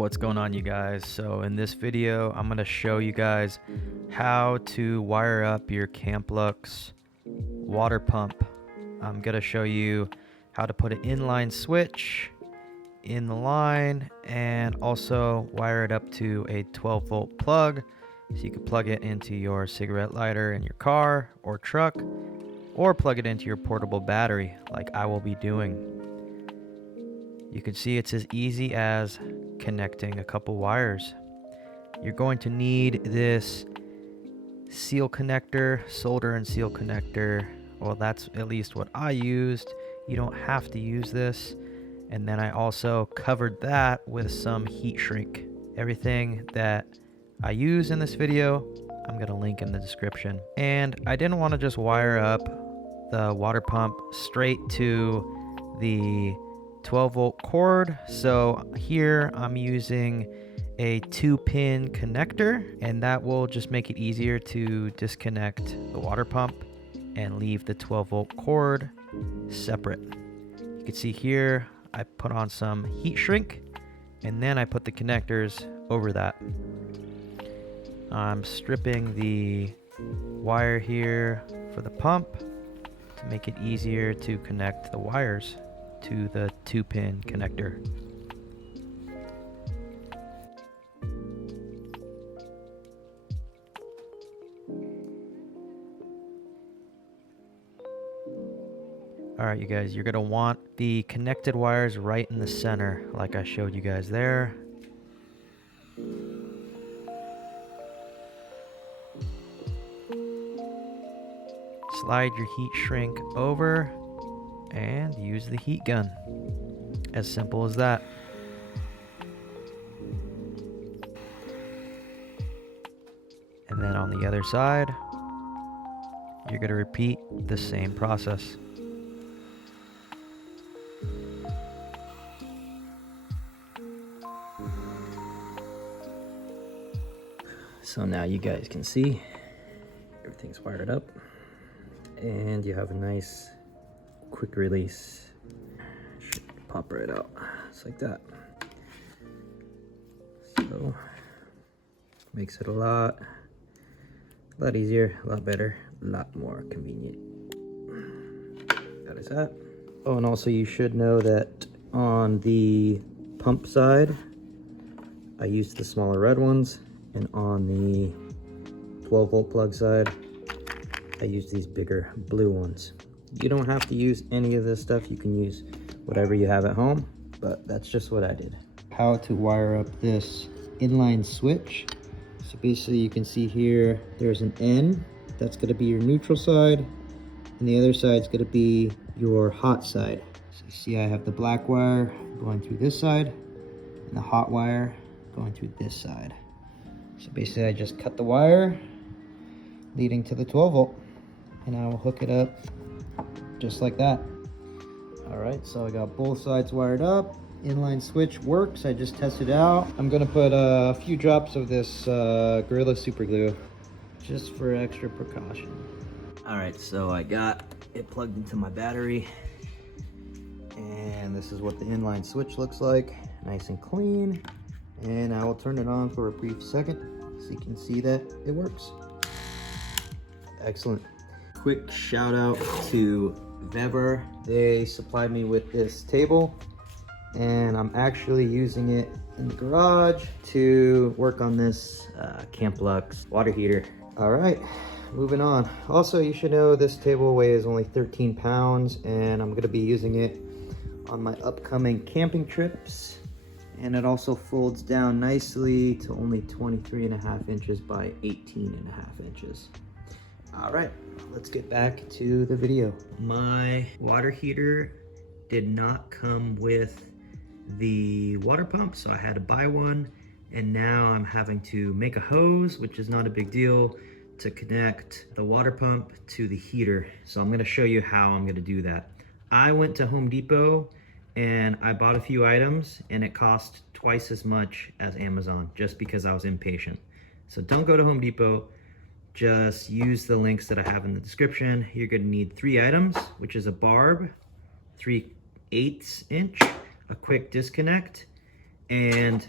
What's going on, you guys? So in this video I'm going to show you guys how to wire up your Camplux water pump. I'm going to show you how to put an inline switch in the line and also wire it up to a 12-volt plug so you can plug it into your cigarette lighter in your car or truck, or plug it into your portable battery like I will be doing. You can see it's as easy as connecting a couple wires. You're going to need this seal connector, solder and seal connector. Well, that's at least what I used. You don't have to use this. And then I also covered that with some heat shrink. Everything that I use in this video, I'm going to link in the description. And I didn't want to just wire up the water pump straight to the 12-volt cord, so here I'm using a 2-pin connector, and that will just make it easier to disconnect the water pump and leave the 12-volt cord separate. You can see here I put on some heat shrink and then I put the connectors over that. I'm stripping the wire here for the pump to make it easier to connect the wires to the 2-pin connector. Alright, you guys, you're going to want the connected wires right in the center like I showed you guys there. Slide your heat shrink over and use the heat gun. As simple as that. And then on the other side, you're going to repeat the same process. So now you guys can see everything's wired up and you have a nice quick release. Should pop right out just like that. So makes it a lot easier, a lot better, a lot more convenient. That is that. Oh, and also you should know that on the pump side I used the smaller red ones, and on the 12-volt plug side I used these bigger blue ones. You don't have to use any of this stuff. You can use whatever you have at home, but that's just what I did. How to wire up this inline switch. So basically you can see here, there's an N. That's gonna be your neutral side, and the other side's gonna be your hot side. So you see I have the black wire going through this side, and the hot wire going through this side. So basically I just cut the wire leading to the 12-volt, and I will hook it up just like that. All right, so I got both sides wired up. Inline switch works. I just tested it out. I'm gonna put a few drops of this Gorilla Super Glue just for extra precaution. All right, so I got it plugged into my battery, and this is what the inline switch looks like, nice and clean. And I will turn it on for a brief second so you can see that it works. Excellent. Quick shout out to VEVOR. They supplied me with this table, and I'm actually using it in the garage to work on this Camplux water heater. All right, moving on. Also, you should know this table weighs only 13 pounds, and I'm gonna be using it on my upcoming camping trips. And it also folds down nicely to only 23.5 inches by 18.5 inches. All right, let's get back to the video. My water heater did not come with the water pump, so I had to buy one. And now I'm having to make a hose, which is not a big deal, to connect the water pump to the heater. So I'm gonna show you how I'm gonna do that. I went to Home Depot and I bought a few items, and it cost twice as much as Amazon just because I was impatient. So don't go to Home Depot. Just use the links that I have in the description. You're gonna need 3 items, which is a Barb, 3/8 inch, a quick disconnect, and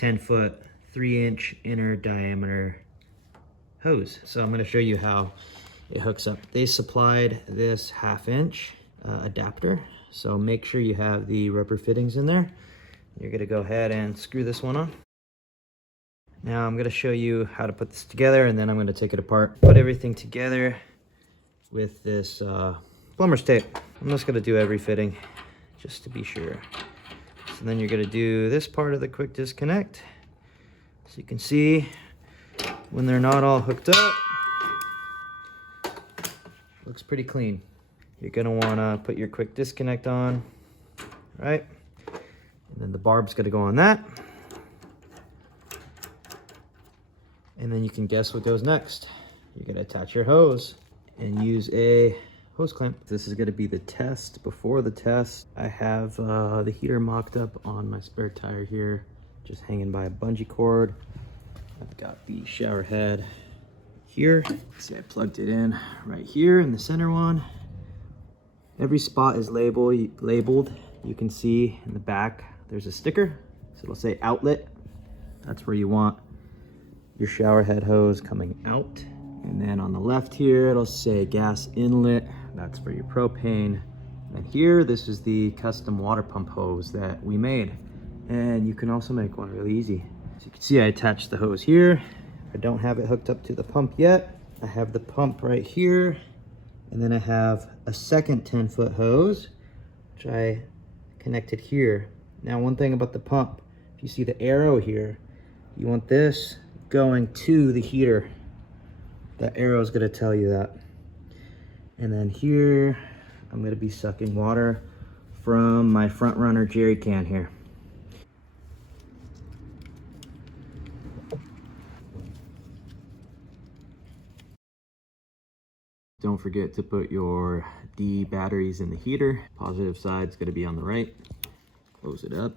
10-foot, 3-inch inner diameter hose. So I'm gonna show you how it hooks up. They supplied this 1/2-inch adapter, so make sure you have the rubber fittings in there. You're gonna go ahead and screw this one on. Now I'm gonna show you how to put this together, and then I'm gonna take it apart. Put everything together with this plumber's tape. I'm just gonna do every fitting just to be sure. So then you're gonna do this part of the quick disconnect. So you can see when they're not all hooked up, looks pretty clean. You're gonna wanna put your quick disconnect on, right? And then the barb's gonna go on that. And then you can guess what goes next. You're gonna attach your hose and use a hose clamp. This is gonna be the test. Before the test, I have the heater mocked up on my spare tire here, just hanging by a bungee cord. I've got the shower head here. See, I plugged it in right here in the center one. Every spot is labeled. You can see in the back, there's a sticker. So it'll say outlet. That's where you want your shower head hose coming out. And then on the left here, it'll say gas inlet. That's for your propane. And here, this is the custom water pump hose that we made. And you can also make one really easy. So you can see I attached the hose here. I don't have it hooked up to the pump yet. I have the pump right here. And then I have a second 10-foot hose, which I connected here. Now, one thing about the pump, if you see the arrow here, you want this going to the heater. That arrow is gonna tell you that. And then here, I'm gonna be sucking water from my FrontRunner Jerry Can here. Don't forget to put your D batteries in the heater. Positive side's gonna be on the right. Close it up.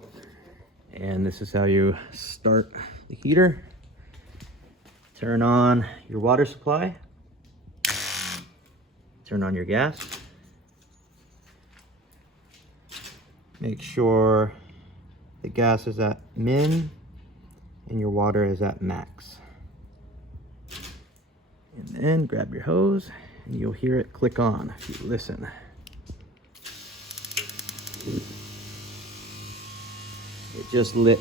And this is how you start the heater. Turn on your water supply. Turn on your gas. Make sure the gas is at min and your water is at max. And then grab your hose and you'll hear it click on if you listen. It just lit.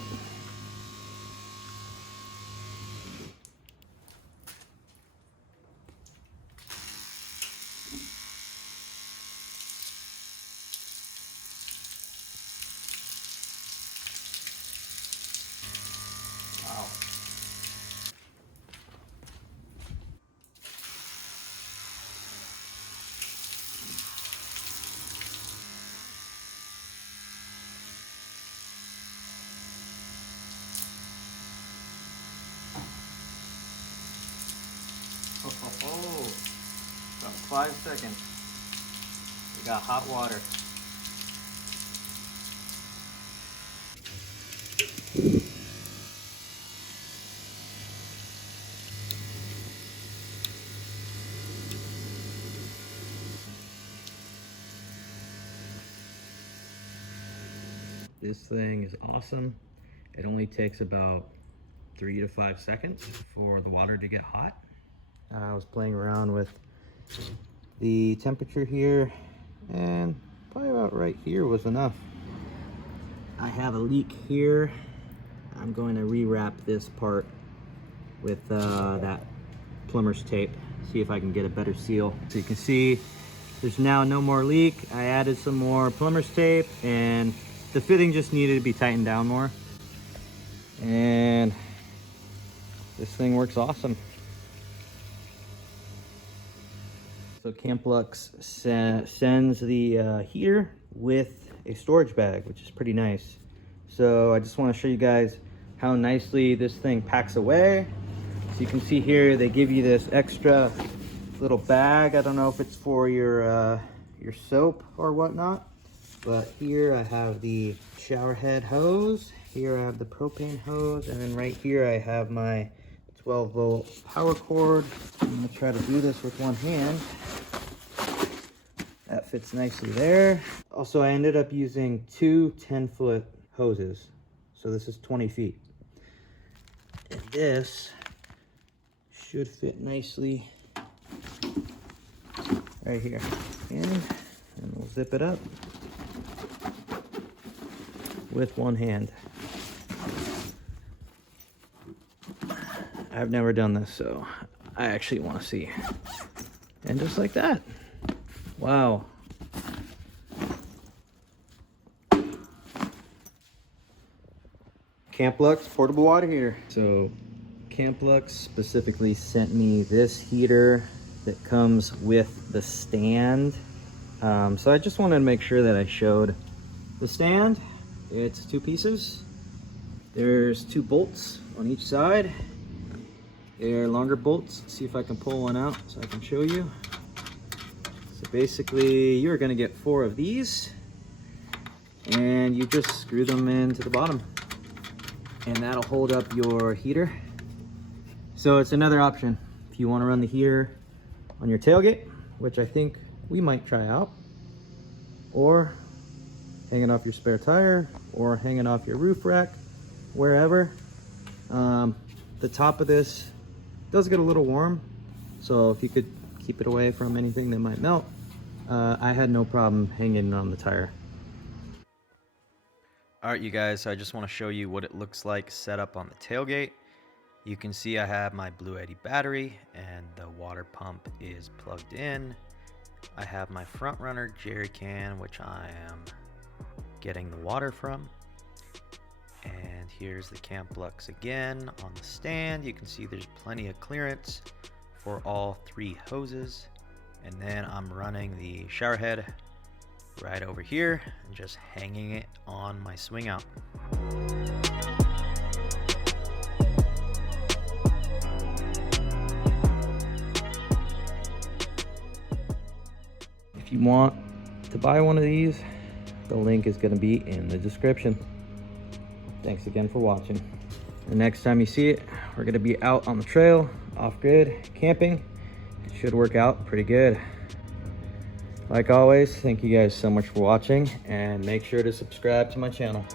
Wow. Oh, about 5 seconds. We got hot water. This thing is awesome. It only takes about 3 to 5 seconds for the water to get hot. I was playing around with the temperature here, and probably about right here was enough. I have a leak here. I'm going to rewrap this part with that plumber's tape, see if I can get a better seal. So you can see there's now no more leak. I added some more plumber's tape and the fitting just needed to be tightened down more. And this thing works awesome. So Camplux sends the heater with a storage bag, which is pretty nice. So I just want to show you guys how nicely this thing packs away. So you can see here, they give you this extra little bag. I don't know if it's for your soap or whatnot, but here I have the shower head hose. Here I have the propane hose, and then right here I have my 12-volt power cord. I'm gonna try to do this with one hand. That fits nicely there. Also, I ended up using two 10-foot hoses. So this is 20 feet. this should fit nicely right here. And we'll zip it up with one hand. I've never done this, so I actually want to see. And just like that. Wow. Camplux portable water heater. So Camplux specifically sent me this heater that comes with the stand. So I just wanted to make sure that I showed the stand. It's 2 pieces. There's 2 bolts on each side. They're longer bolts. Let's see if I can pull one out so I can show you. So basically you're gonna get 4 of these and you just screw them into the bottom and that'll hold up your heater. So it's another option if you want to run the heater on your tailgate, which I think we might try out, or hanging off your spare tire, or hanging off your roof rack, wherever. The top of this does get a little warm, so if you could keep it away from anything that might melt, I had no problem hanging on the tire. All right, you guys, so I just want to show you what it looks like set up on the tailgate. You can see I have my BLUETTI battery and the water pump is plugged in. I have my FrontRunner Jerry Can, which I am getting the water from. And here's the Camplux again on the stand. You can see there's plenty of clearance for all 3 hoses. And then I'm running the shower head right over here and just hanging it on my swing out. If you want to buy one of these, the link is going to be in the description. Thanks again for watching. The next time you see it, we're going to be out on the trail, off-grid, camping. It should work out pretty good. Like always, thank you guys so much for watching, and make sure to subscribe to my channel.